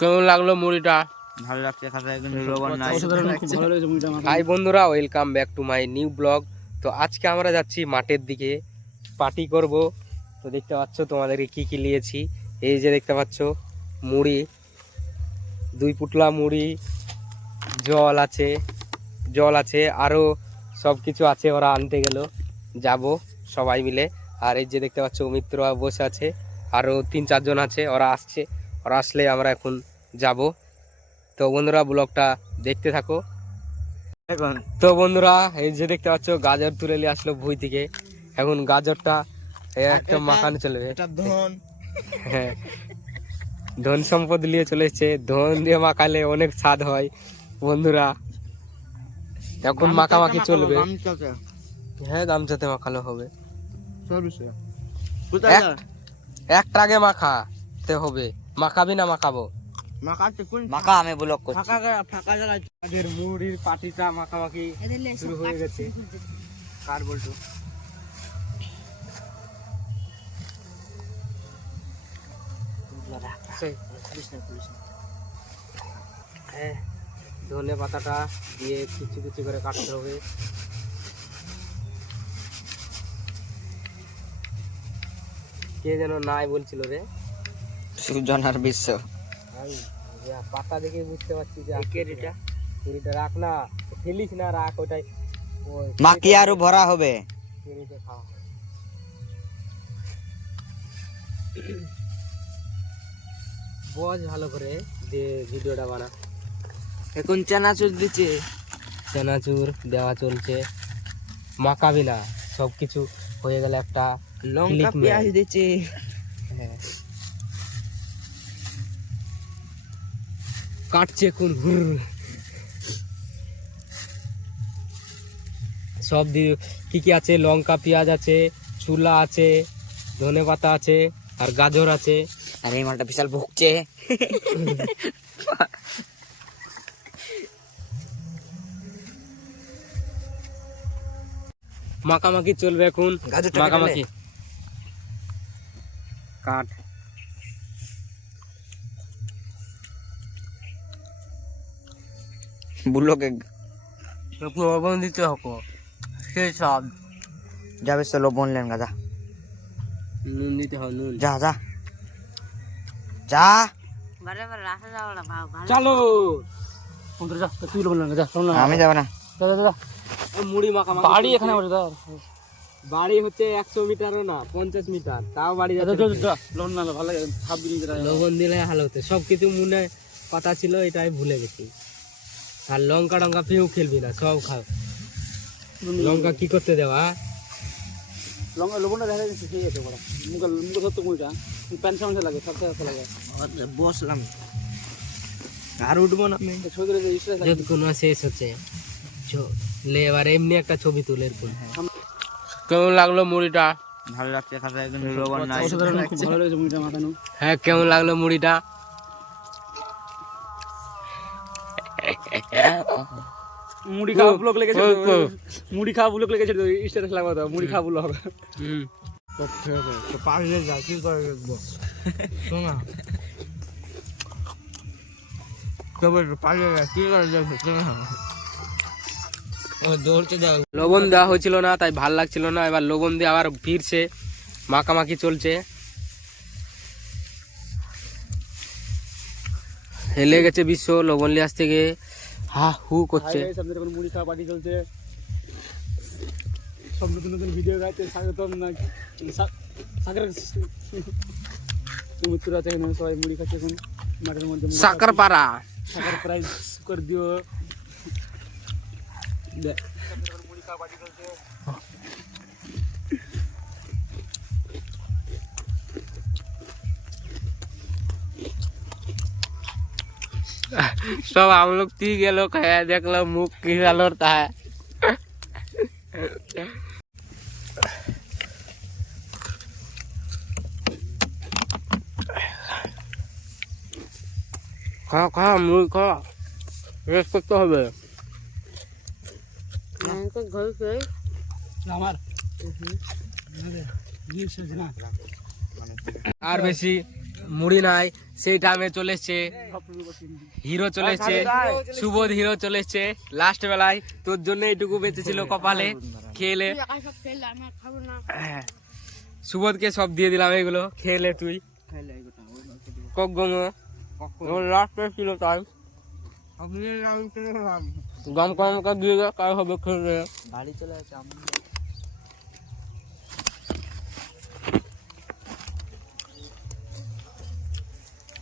কেমন লাগল মুড়িটা? ভালো লাগছে খাতে কিন্তু লবণ নাই হাই বন্ধুরা welcome back to my new blog তো আজকে আমরা যাচ্ছি মাঠের দিকে পার্টি করব। তো দেখতে পাচ্ছ তোমাদেরকে কি কি নিয়েছি। এই যে দেখতে পাচ্ছ মুড়ি দুই পুটলা মুড়ি জল আছে জল আছে আরও সব কিছু আছে ওরা আনতে গেল। যাব সবাই মিলে। আর এই যে দেখতে পাচ্ছ মিত্র বসে আছে আরও তিন চারজন আছে ওরা আসছে। ওরা আসলে আমরা এখন যাব। তো বন্ধুরা ব্লগটা দেখতে থাকো। এখন তো বন্ধুরা এই যে দেখতে পাচ্ছ গাজর তুলে নিয়ে আসলো ভুই থেকে। এখন গাজরটা একটা মাখানো চলবে ধন। হ্যাঁ। ধন সম্পদ নিয়ে চলে এসছে। ধন দিয়ে মাখালে অনেক স্বাদ হয়। বন্ধুরা এখন মাখামাখি চলবে। হ্যাঁ গামছাতে মাখালে হবে। একটা আগে মাখাতে হবে। মাখাবি না মাখাবো? মাকা আমি ব্লক করছি। আমাদের মুড়ির পাটিটা মাখামাখি শুরু হয়ে গেছে। কার বলতো? হ্যাঁ ধনে পাতাটা দিয়ে কুচি কুচি করে কাটতে হবে। কে যেন নাই বলছিল রে। সুজনার বিশ্ব। পাতা দেখে বুঝতে পারছি যে কেরিটা? কেরিটা রাখ না ফেলিস না রাখ ওটাই। মাকি আরও ভরা হবে। কেরিতে খাওয়া বজ ভালো করে যে ভিডিওটা বানা। এখন চানাচুর দিচ্ছে। চানাচুর দেওয়া চলছে। মাকাবি না সব কিছু হয়ে গেলে একটা লঙ্কা পেঁয়াজ দিচ্ছে। হ্যাঁ। কাটছে কোন সব দিয়ে কি কি আছে? লঙ্কা পেঁয়াজ আছে চুলা আছে ধনে পাতা আছে আর গাজর আছে। আর এই মালটা বিশাল ভুগছে। মাখামাখি চলবে এখন। মাখামাখি। কাট। বুলোকে একটু লবণ দিতে হবে। সেই সব। যাবে তো লবণ লেন গাদা। নুন দিতে হবে নুন। যা যা। যা। চলো। যা তুই লবণ যা আমি যাব না। মুড়ি মাখা বাড়ি এখানে বাড়ি হচ্ছে একশো মিটারও না পঞ্চাশ মিটার। তাও বাড়ি লবণ দিলে ভালো হতো। সব কিছু মনে কথা ছিল এটাই ভুলে গেছি। আর লঙ্কা টঙ্কা পেয়েও খেলবি না সব খাও। লঙ্কা কি করতে দেওয়া লঙ্কা লবণটা দেখা যাচ্ছে ঠিক আছে বড়। মুখ মুখ ধরতো মুড়িটা প্যান্ট সামনে লাগে সব জায়গায় লাগে। বসলাম। আর উঠবো না যতক্ষণ শেষ হচ্ছে লে এবার এমনি একটা ছবি তুলে এরকম। কেমন লাগল মুড়িটা? ভালো লাগছে খাতে লবণ নাই। ভালো লেগেছে মুড়িটা মাখানো হ্যাঁ কেমন লাগল মুড়িটা? মুড়ি খাওয়া ব্লগ লেগেছে মুড়ি খাওয়া ব্লগ লেগেছে স্ট্যাটাস লাগাবো তো মুড়ি খাওয়া ব্লগ হুম। পারলে যা কি করে দেখব শোনা লবণ দেওয়া হয়েছিল না তাই ভালো লাগছিল না এবার লবণ দিয়ে আবার ফিরছে মাখামাখি চলছে। হেলে গেছে বিশ্ব লবণ লিয়াস থেকে হা হু করছে আপনাদের কোনো মুড়ি খাওয়া পার্টি চলছে সব নতুন নতুন ভিডিও গাইতে স্বাগতম না সাগর মিত্র আছে এখানে সবাই মুড়ি খাচ্ছে এখন মাঠের মধ্যে সাগর পাড়া সাগর প্রাইজ করে দিও মুড়ি খাওয়া পার্টি চলছে সব আমলক তি গেল খায় দেখলাম মুখ কি আলোর তা খা খা মুই খা রেস করতে হবে ঘরে আমার আর বেশি মুড়ি নাই সেই টাইমে চলে এসছে হিরো চলে এসছে সুবোধ হিরো চলে এসছে লাস্ট বেলায়। তোর জন্য এইটুকু বেঁচেছিল কপালে খেলে। সুবোধকে সব দিয়ে দিলাম এগুলো খেলে তুই। লাস্ট ছিল তাই। গম কম দিয়ে দে কার হবে খেলে বাড়ি চলে